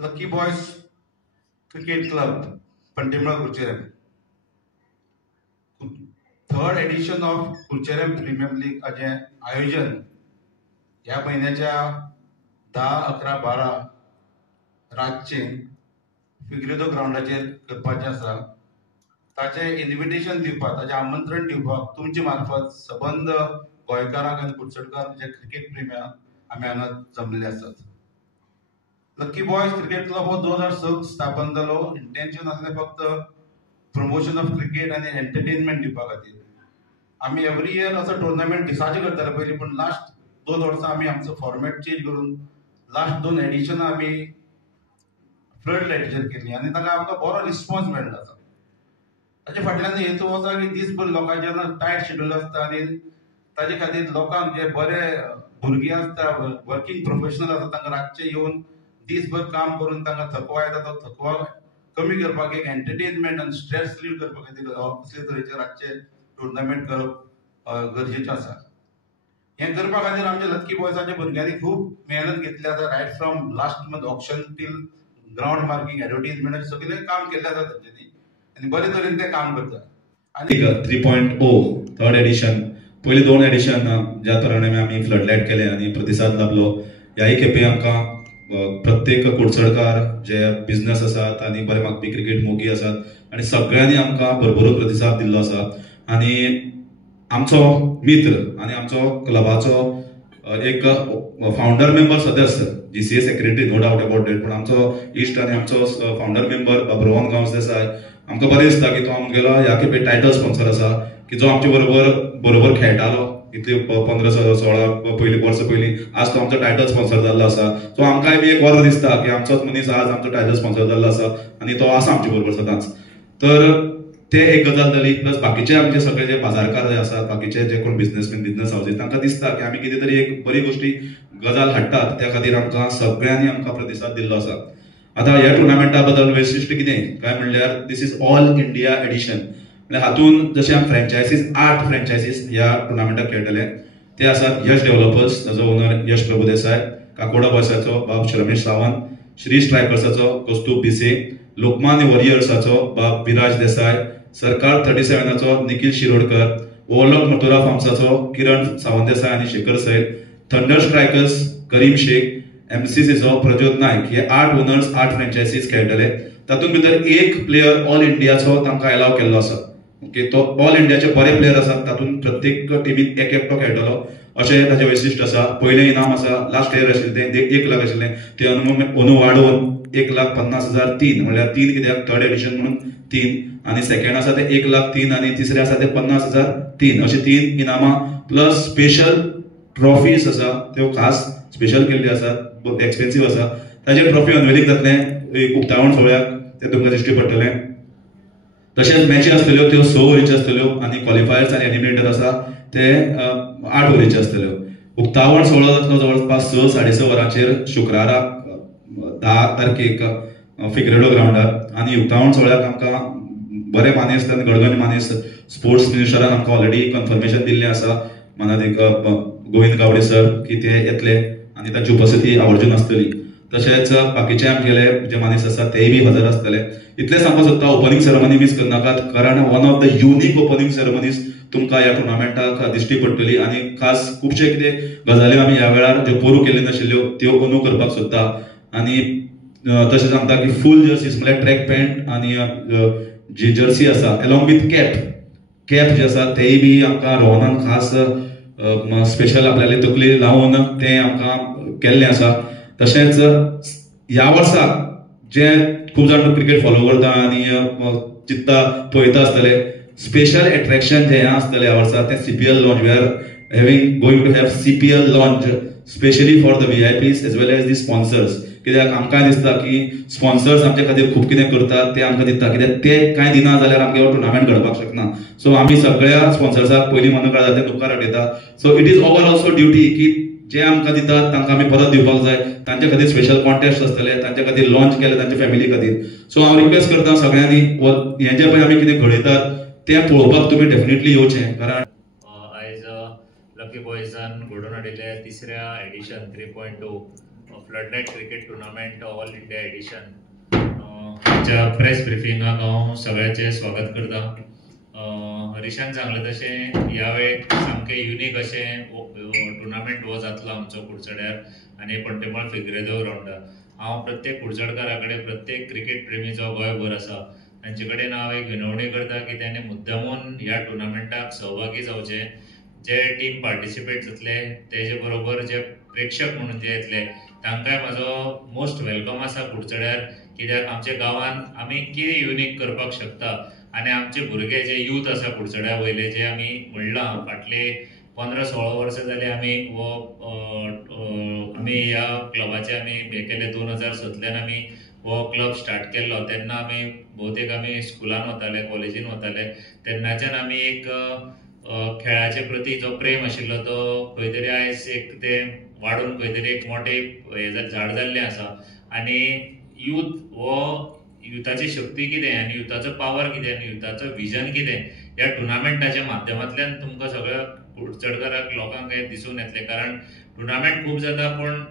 Lucky boys cricket club Pontemol Curchorem third edition of Curchorem premier league हाचे आयोजन ह्या महिन्याच्या 10, 11, 12 रातचे फिग्रेदो ग्राउंडाचेर करपाचें आसा. ताचे इन्विटेशन दिवपाक, ताचें आमंत्रण दिवपाक तुमचे मार्फत सबंद गोंयकारांक आनी कुडचडकार जे क्रिकेट प्रेमी आमी हांगा जमले आसात. लकी बॉयज क्रिकेट क्लब हो 2006 स्थापन जालो. इंटेन्शन आसलें फक्त प्रमोशन ऑफ क्रिकेट आनी एंटरटेनमेंट दिवपा खातीर. आमी एवरी इयर असो टुर्नामेंट दिसाचे करताले पयलीं, पूण लास्ट 2 वर्सां आमी आमचो फॉर्मेट चेंज करून लास्ट 2 एडिशनां आमी फ्लड लायटीचेर केल्ली आनी ताका आमकां बरो रिस्पॉन्स मेळ्ळो आसा. ताचे फाटल्यान हेतू आसा की दीसभर लोकांचे टायट शेड्यूल आसता आनी ताचे खातीर लोकांक जे बरे भुरगीं आसता, वर्किंग प्रोफेशनल आसा, तांकां रातचे येवन दीसभर काम करून तांकां थकवा येता, तो थकवा कमी करपाक एक एंटरटेनमेंट आनी स्ट्रेस रिलीव करपा खातीर असले तरेचे रातचे टुर्नामेंट करप गरजेचें आसा. हें करपा खातीर आमच्या लकी बॉयजाच्या भुरग्यांनी खूब मेहनत घेतली आसा. Right from last month auction till ground marking, advertisement सगळें काम केल्लें आसा तेंच्यांनी आनी बरे तरेन ते काम करता. आनी 3.0 थर्ड एडिशन, पयलीं 2 एडिशन ज्या तराने आमी फ्लडलायट केले आनी प्रतिसाद लाभलो. ह्याय खेपे आमकां प्रत्येक कुडचडकार जे बिझनेस आसात आनी बरे मागपी क्रिकेट मोगी आसात आनी सगळ्यांनी आमकां भरभरून प्रतिसाद दिल्लो आसा. आनी आमचो मित्र आनी आमचो क्लबाचो एक फाउंडर मेंबर सदस्य, GCA secretary, no doubt about it, पूण आमचो इश्ट आनी आमचो फाउंडर मेंबर रोहन गांवस देसाय, आमकां बरें दिसता की तो आमगेलो ह्या खेपे टायटल स्पॉन्सर आसा, की जो आमचे बरोबर खेळटालो इतली 15-16 पयलीं वर्सां पयलीं. आज तो आमचो टायटल स्पॉन्सर जाल्लो आसा. सो आमकांय बी एक बरो दिसता की आमचोच मनीस आज आमचो टायटल स्पॉन्सर जाल्लो आसा आनी तो आसा आमचे बरोबर सदांच. तर ते एक गजाल जाली. प्लस बाकीचे आमचे सगळे जे बाजारकार जे आसात, बाकीचे जे कोण बिझनेसमॅन, बिझनेस हावजीस, तांकां दिसता की आमी कितें तरी एक बरी गोष्टी गजाल हाडटात, त्या खातीर आमकां सगळ्यांनी आमकां प्रतिसाद दिल्लो आसा. आतां ह्या टुर्नामेंटा बद्दल वैशिश्ट कितें काय म्हणल्यार this is all India edition. म्हणजे हातून जशे आमी फ्रँचायसीस 8 फ्रँचायसीस ह्या टुर्नामेंटाक खेळटले. ते आसात यश डेव्हलपर्स, ताजो ओनर यश प्रभुदेसाय, काकोडा बॉयसाचो बाब रमेश सावंत, श्री स्ट्रायकर्साचो कौस्तुभ भिसे, लोकमान्य वॉरियर्साचो बाब विराज देसाय, सरकार 37चो निखिल शिरोडकर, ओव्हरलॉक मथुरा फार्म्साचो किरण सावंतदेसाय आनी शेखर सैल, थंडर स्ट्रायकर्स करीम शेख, MCCचो प्रज्योत नायक. हे 8 ओनर्स 8 फ्रँचायसीस खेळटले. तातूंत भितर एक प्लेयर ऑल इंडियाचो तांकां अलाव केल्लो आसा. ओके, तो ऑल इंडियाचे बरे प्लेयर आसात. तातूंत प्रत्येक टिमीक एक एकटो खेळटलो अशें ताचें वैशिश्ट आसा. पयलें इनाम आसा, लास्ट इयर आशिल्लें तें 1 लाख आशिल्लें, तें अंदू वाडोवन 1,50,000 3, म्हणल्यार 3 कित्याक थर्ड एडिशन म्हणून 3, आनी सेकंड आसा ते 1,03,000 आनी तिसरे आसा ते 50,000 3, अशी 3 इनामां. प्लस स्पेशल ट्रॉफीज आसा, त्यो खास स्पेशल केल्ली आसात, बहुत एक्सपेन्सिव्ह आसा. ताचेर ट्रॉफी अनवेलिंग जातलें उक्तावण सोहळ्याक, ते तुमकां दिश्टी पडटलें. तशेंच मॅची आसतल्यो त्यो 6 ओव्हरीच्यो आसतल्यो आनी क्वॉलिफायर्स आनी एलिमिनेटर आसा ते 8 ओव्हरीचे आसतल्यो. उक्तावण सोहळो जातलो जवळपास 6-6:30 वरांचेर शुक्राराक 10 तारखेक फिग्रेडो ग्राउंडार. आनी उक्तावण सोहळ्याक आमकां बरे मानेस्त आनी गडगड मानेस्त स्पोर्ट्स मिनिस्टरान आमकां ऑलरेडी कन्फर्मेशन दिल्लें आसा, मानाधिक गोविंद गावडे सर, की ते येतले आनी तांची उपस्थिती आवर्जून आसतली. तशेंच बाकीचे आमगेले जे मानीस आसात तेय बी हजर आसतले. इतलें सांगपाक सोदता, ओपनिंग सेरेमनी मिस करनाकात, कारण one of the unique opening ceremonies तुमकां ह्या टुर्नामेंटाक दिश्टी पडटली. आनी खास खुबशे कितें गजाल्यो आमी ह्या वेळार ज्यो पोरू केल्ल्यो नाशिल्ल्यो त्यो अनू करपाक सोदता. आनी तशें सांगता की फूल जर्सीज म्हळ्यार ट्रॅक पॅन्ट आनी जी जर्सी आसा एलॉंग विथ कॅप जे आसा तेय बी आमकां रोहनान खास स्पेशल आपल्याली तकली लावन तें आमकां केल्लें आसा. तशेंच ह्या वर्सा जे खूब जाण क्रिकेट फॉलो करता आनी चित्ता पळयता आसतले, स्पेशल एट्रॅक्शन जे आसतलें ह्या वर्सा तें CPL launch. We are going to have CPL launch specially for the VIPs as well as the sponsors. कित्याक आमकां दिसता की स्पॉन्सर्स आमचे खातीर खूब कितें करतात, ते आमकां दिता, कित्याक ते कांय दिना जाल्यार आमगे हो टुर्नामेंट घडपाक शकना. सो आमी सगळ्या स्पॉन्सर्साक पयलीं मन काळजात ते उपकार आठयता. So it is our also duty की जे आमकां दितात तांकां आमी परत दिवपाक जाय. तांचे खातीर स्पेशल कॉन्टेस्ट आसतले, तांचे खातीर लॉन्च केले तांच्या फॅमिली खातीर. सो हांव रिक्वेस्ट करता सगळ्यांनी हें जे पळय आमी कितें घडयतात तें पळोवपाक तुमी डेफिनेटली येवचें. कारण आयज लकी बॉयजान घडोवन हाडिल्ले 3ऱ्या edition 3.0 floodlight cricket tournament all India edition च्या प्रेस ब्रिफिंगाक हांव सगळ्यांचे स्वागत करता. हरीशान सांगलें तशें ह्या वेळेक सामकें युनीक अशें टुर्नामेंट हो जातलो आमचो कुडचड्यार आनी पंटेमळ फिग्रेदो ग्रावंडार. हांव प्रत्येक कुडचडकारा कडेन प्रत्येक क्रिकेट प्रेमी जो गोंयभर आसा तांचे कडेन हांव एक विनवणी करता की तांणी मुद्दामून ह्या टुर्नामेंटाक सहभागी जावचे. जे टीम पार्टिसिपेट जातले तेजे बरोबर जे प्रेक्षक म्हणून जे येतले तांकांय म्हाजो मोस्ट वेलकम आसा कुडचड्यार. कित्याक आमच्या गांवान आमी कितें युनीक करपाक शकता आनी आमचे भुरगे जे यूथ आसा कुडचड्या वयले जे आमी म्हणलां फाटले 15-16 वर्सां जाली आमी ह्या क्लबाचे आमी हे केले. 2007 आमी हो क्लब स्टार्ट केल्लो. तेन्ना आमी भोवतेक आमी स्कुलान वताले, कॉलेजीन वताले. तेन्नाच्यान आमी एक खेळाचे प्रती जो प्रेम आशिल्लो तो खंय तरी आयज एक ते वाडून खंय तरी एक मोठे झाड जाल्लें आसा. आनी यूथ हो युथाची शक्ती कितें आनी युथाचो पावर कितें आनी युथाचो विजन कितें ह्या टुर्नामेंटाच्या माध्यमांतल्यान तुमकां सगळ्या कुडचडकाराक लोकांक हें दिसून येतलें. कारण टुर्नामेंट खूब जाता पूण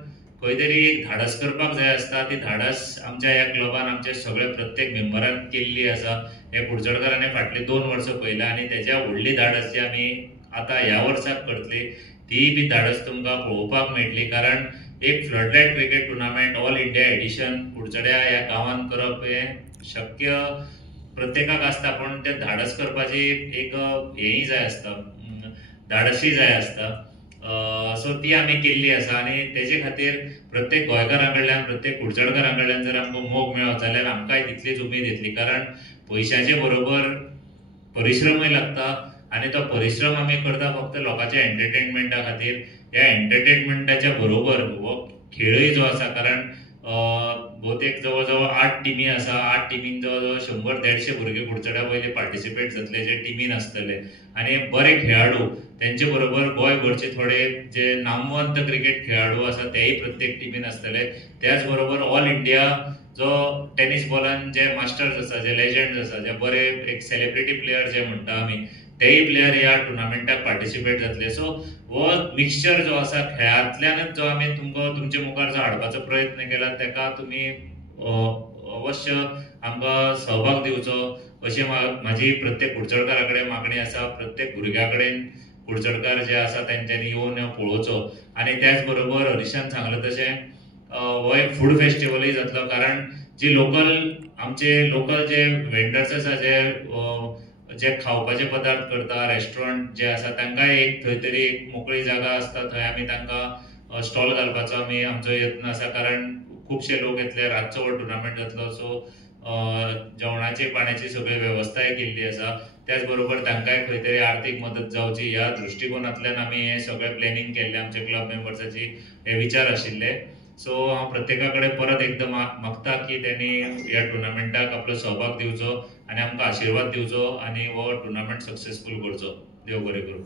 खंय तरी एक धाडस करपाक जाय आसता. ती धाडस आमच्या ह्या क्लबान आमचे सगळे प्रत्येक मेंबरान केल्ली आसा. हे कुडचडकारांनी फाटली 2 वर्सां पयल्या आनी तेच्या व्हडली धाडस जी आमी आतां ह्या वर्साक करतली ती बी धाडस तुमकां पळोवपाक मेळटली. कारण एक floodlight cricket tournament all India edition कुडचड्या ह्या गांवान करप हें शक्य प्रत्येकाक आसता पूण तें धाडस करपाची एक हेंय जाय आसता, धाडसय जाय आसता. सो ती आमी केल्ली आसा आनी तेजे खातीर प्रत्येक गोंयकारा कडल्यान प्रत्येक कुडचडकारा कडल्यान जर आमकां मोग मेळत जाल्यार आमकांय तितलीच उमेद येतली. कारण पयशांचे बरोबर परिश्रमय लागता आनी तो परिश्रम आमी करता फक्त लोकांच्या एंटरटेनमेंटा खातीर. ह्या एंटरटेनमेंटाच्या बरोबर हो खेळय जो आसा कारण भोवतेक जवळ जवळ 8 टिमी आसा. 8 टिमीन जवळ जवळ 100-150 भुरगे कुडचड्या वयले पार्टिसिपेट जातले जे टिमीन आसतले आनी बरे खेळाडू तेंचे बरोबर गोंयभरचे थोडे जे नामवंत क्रिकेट खेळाडू आसा तेय प्रत्येक टिमीन आसतले. त्याच बरोबर ऑल इंडिया जो टेनीस बॉलान जे मास्टर्स आसा, जे लेजंड्स आसा, जे बरे एक सेलिब्रिटी प्लेयर जे म्हणटा आमी तेय प्लेयर ह्या टुर्नामेंटाक पार्टिसिपेट जातले. सो हो मिक्सचर जो आसा खेळांतल्यानच जो आमी तुमकां तुमचे मुखार जो हाडपाचो प्रयत्न केला तेका तुमी अवश्य आमकां सहभाग दिवचो अशी म्हाजी प्रत्येक कुडचडकारा कडेन मागणी आसा. प्रत्येक भुरग्या कडेन कुडचडकार जे आसा तेंच्यांनी येवन पळोवचो. आनी त्याच बरोबर हरीशान सांगलें तशें हो एक फूड फेस्टिवलय जातलो. कारण जी आमचे लोकल जे वेंडर्स आसा जे खावपाचे पदार्थ करता, रेस्टॉरंट जे आसा तांकांय एक थंय तरी एक मोकळी जागा आसता. थंय आमी तांकां स्टॉल घालपाचो आमचो यत्न आसा. कारण खुबशे लोक येतले, रातचो हो टुर्नामेंट जातलो. सो जेवणाची पाण्याची सगळी वेवस्थाय केल्ली आसा. त्याच बरोबर तांकांय खंय तरी आर्थीक मदत जावची ह्या दृश्टिकोनांतल्यान आमी हें सगळें प्लॅनिंग केल्लें. आमच्या क्लब मेंबर्साची हे विचार आशिल्ले. सो हांव प्रत्येका कडेन परत एकदां मागता की तेणी ह्या टुर्नामेंटाक आपलो सहभाग दिवचो आनी आमकां आशिर्वाद दिवचो आनी हो टुर्नामेंट सक्सेसफूल करचो. देव बरें करूं.